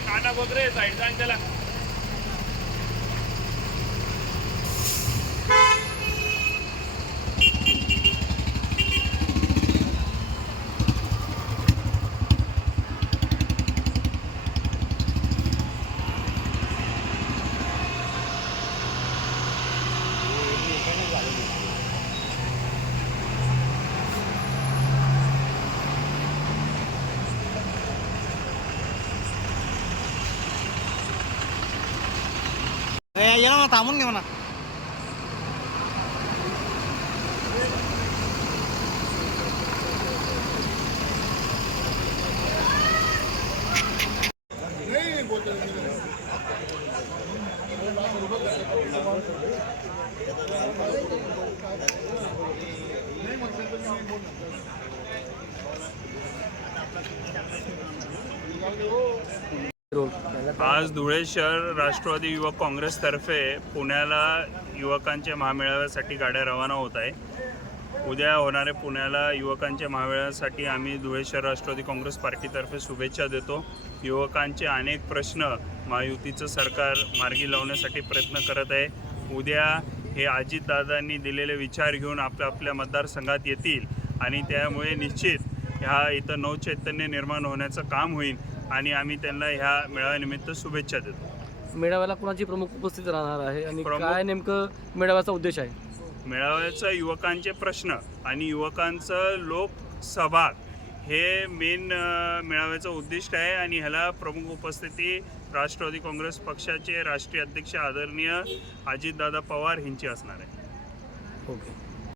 काना बघ रे, साईड सांग त्याला. ये ना थांबून घे म्हणा. आज धुळे शहर राष्ट्रवादी युवक काँग्रेसतर्फे पुण्याला युवकांच्या महामेळाव्यासाठी गाड्या रवाना होत आहे. उद्या होणाऱ्या पुण्याला युवकांच्या महामेळाव्यासाठी आम्ही धुळे शहर राष्ट्रवादी काँग्रेस पार्टीतर्फे शुभेच्छा देतो. युवकांचे अनेक प्रश्न महायुतीचं सरकार मार्गी लावण्यासाठी प्रयत्न करत आहे. उद्या हे अजितदादांनी दिलेले विचार घेऊन आपल्या मतदारसंघात येतील आणि त्यामुळे निश्चित ह्या इथं नवचैतन्य निर्माण होण्याचं काम होईल आणि आम्ही त्यांना ह्या मेळाव्यानिमित्त शुभेच्छा देतो. मेळाव्याला कोणाची प्रमुख उपस्थित राहणार आहे आणि काय नेमकं मेळाव्याचा उद्देश आहे? मेळाव्याचा युवकांचे प्रश्न आणि युवकांचं लोकसभा हे मेन मेळाव्याचं उद्दिष्ट आहे आणि ह्याला प्रमुख उपस्थिती राष्ट्रवादी काँग्रेस पक्षाचे राष्ट्रीय अध्यक्ष आदरणीय अजितदादा पवार यांची असणार आहे. ओके.